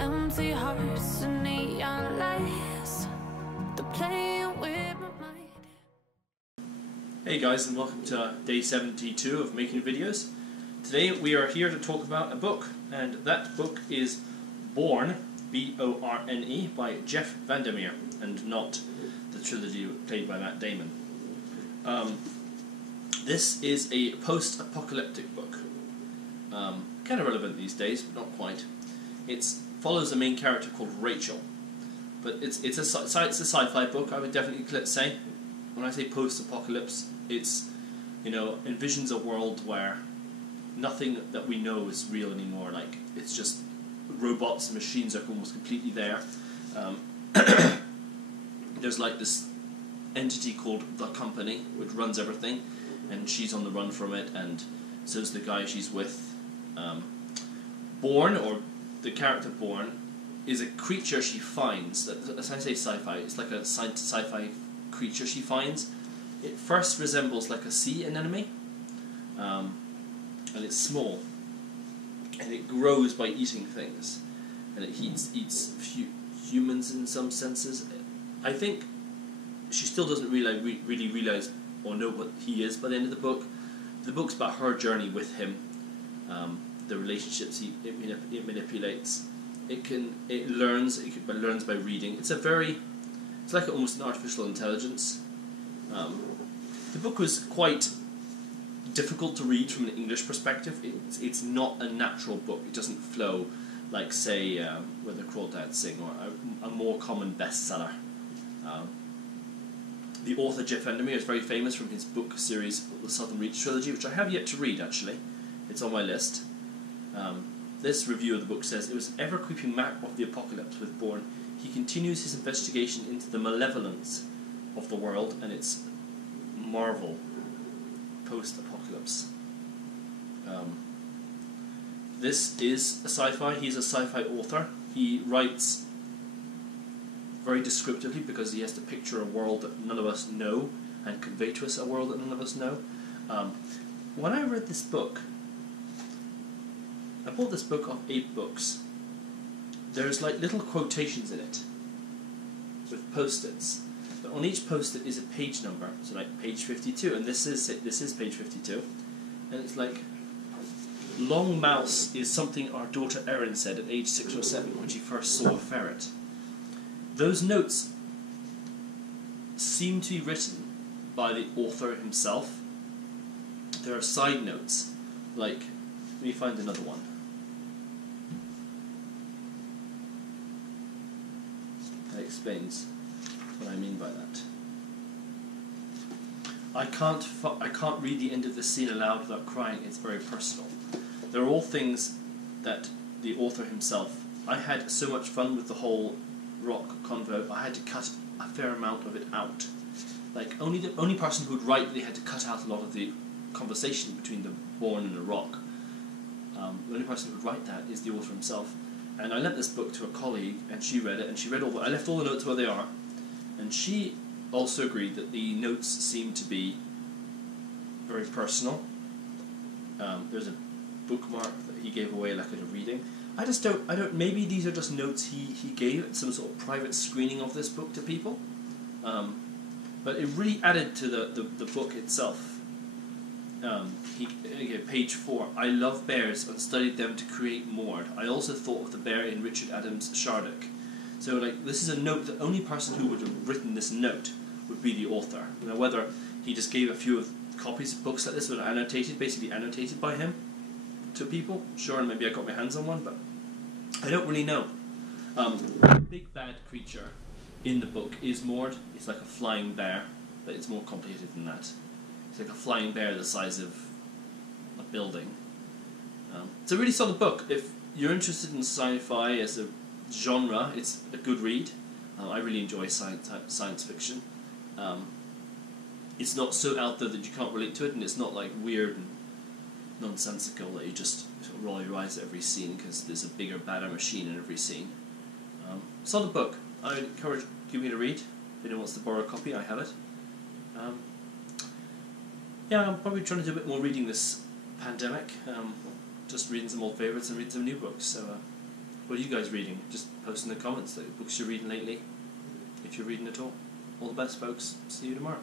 empty hearts and neon lights. They're playing with my mind. Hey guys, and welcome to day 72 of making videos. Today we are here to talk about a book, and that book is Borne, B-O-R-N-E, by Jeff VanderMeer, and not the trilogy played by Matt Damon. This is a post-apocalyptic book. Kind of relevant these days, but not quite. It follows a main character called Rachel, but it's a sci-fi book. I would definitely say. When I say post-apocalypse, it's, you know, envisions a world where nothing that we know is real anymore. Like, it's just robots and machines are almost completely there. There's like this entity called the Company, which runs everything, and she's on the run from it, and so's the guy she's with. Borne, or the character Borne, is a creature she finds. As I say sci-fi, it's like a sci-fi creature she finds. It first resembles like a sea anemone, and it's small, and it grows by eating things, and it eats humans in some senses. I think she still doesn't really realize or know what he is by the end of the book. The book's about her journey with him, the relationships it manipulates. It learns by reading. It's like almost an artificial intelligence. The book was quite difficult to read from an English perspective. It's not a natural book. It doesn't flow like, say, Where the Crawdads Sing, or a more common bestseller. The author Jeff VanderMeer is very famous from his book series, the Southern Reach trilogy, which I have yet to read, actually. It's on my list. This review of the book says, "It was an ever-creeping map of the apocalypse with Borne. He continues his investigation into the malevolence of the world and its marvel post-apocalypse." This is a sci-fi. He's a sci-fi author. He writes very descriptively because he has to picture a world that none of us know and convey to us a world that none of us know. When I read this book, I bought this book off 8 Books. There's like little quotations in it with post-its, but on each post-it is a page number. So like page 52, and this is page 52, and it's like, "Long mouse is something our daughter Erin said at age 6 or 7 when she first saw a ferret." Those notes seem to be written by the author himself. There are side notes, like, let me find another one. That explains what I mean by that. I can't read the end of this scene aloud without crying. It's very personal. They're all things that the author himself. I had so much fun with the whole rock convo. I had to cut a fair amount of it out. Like, the only person who would write, they had to cut out a lot of the conversation between the Borne and the rock. The only person who would write that is the author himself. And I lent this book to a colleague, and she read it, and she read I left all the notes where they are, and she also agreed that the notes seemed to be very personal. There's a bookmark that he gave away like at a reading. I don't, maybe these are just notes he gave at some sort of private screening of this book to people. But it really added to the book itself. Page 4, "I love bears and studied them to create Mord. I also thought of the bear in Richard Adams' Shardock." So, like, this is a note. The only person who would have written this note would be the author. You know, whether he just gave a few copies of books like this that are basically annotated by him to people, sure, and maybe I got my hands on one, but I don't really know. The big bad creature in the book is Mord. It's like a flying bear, but it's more complicated than that. It's like a flying bear the size of a building. It's a really solid book. If you're interested in sci-fi as a genre, it's a good read. I really enjoy science fiction. It's not so out there that you can't relate to it, and it's not like weird and nonsensical that you just sort of roll your eyes at every scene because there's a bigger, badder machine in every scene. Solid book. I would encourage you to read. If anyone wants to borrow a copy, I have it. Yeah, I'm probably trying to do a bit more reading this pandemic. Just reading some old favourites and reading some new books. So What are you guys reading? Just post in the comments the books you're reading lately, if you're reading at all. All the best, folks. See you tomorrow.